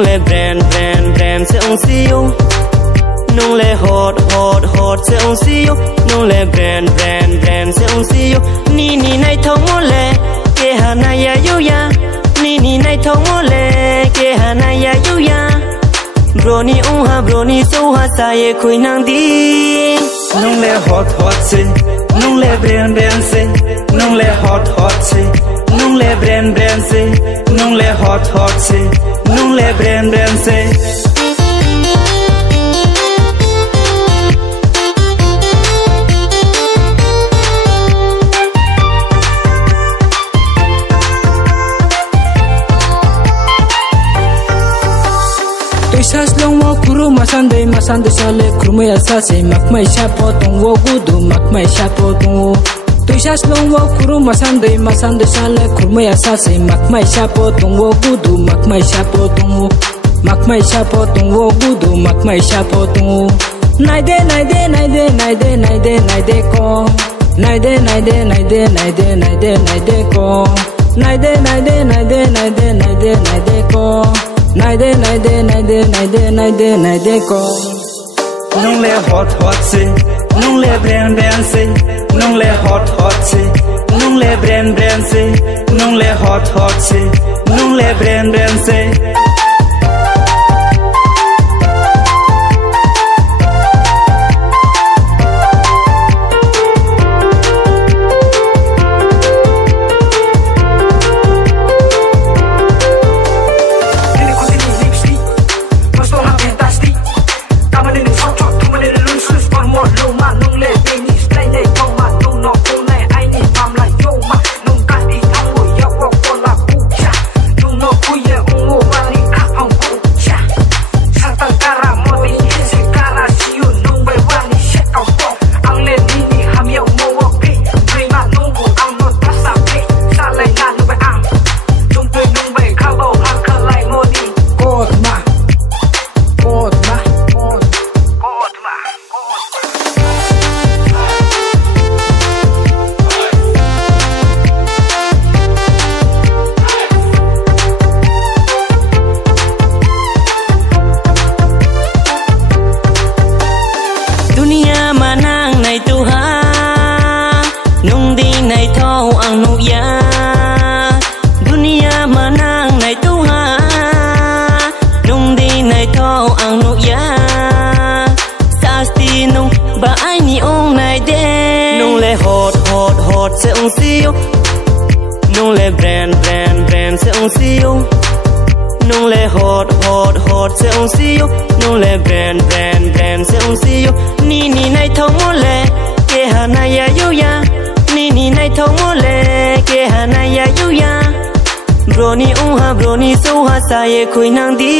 nung le brand brand brand se ong siêu nung le hot hot hot se ong siêu nung le brand brand brand se ong siêu ni ni này thông mô le ke hà na ya yu ya ni ni này thông mô le ke hà na ya yu ya bro ni so ha sa ye khui nang di nung le hot hot se nung le brand brand se nung le hot hot se nung le brand brand se nung le hot hot se nung le brand brand se Sas long wo kuru masande sale krume asase makmai shapo tong wo gudu makmai shapo tong wo Sas long wo kuru masande sale krume asase makmai shapo tong wo gudu makmai shapo tong wo makmai shapo tong wo gudu makmai shapo tong wo naide ko naide ko naide ko nung le hot hot se nung le brand brand se nung le hot hot se nung le brand brand se nung le hot hot se nung le brand brand se se ong siêu nung le brand brand brand se ong siêu nung le hot hot hot se ong siêu nung le brand brand brand se ong siêu ni ni này thông mô le ke hà na ya yu ya ni ni này thông mô le ke hà na ya yu ya bro ni so ha sa ye khui nang di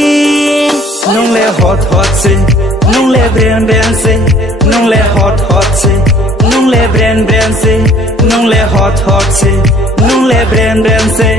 nung le hot hot se nung le brand brand se nung le hot hot se nung le brand brand se nung le hot hot se nung le brand brand se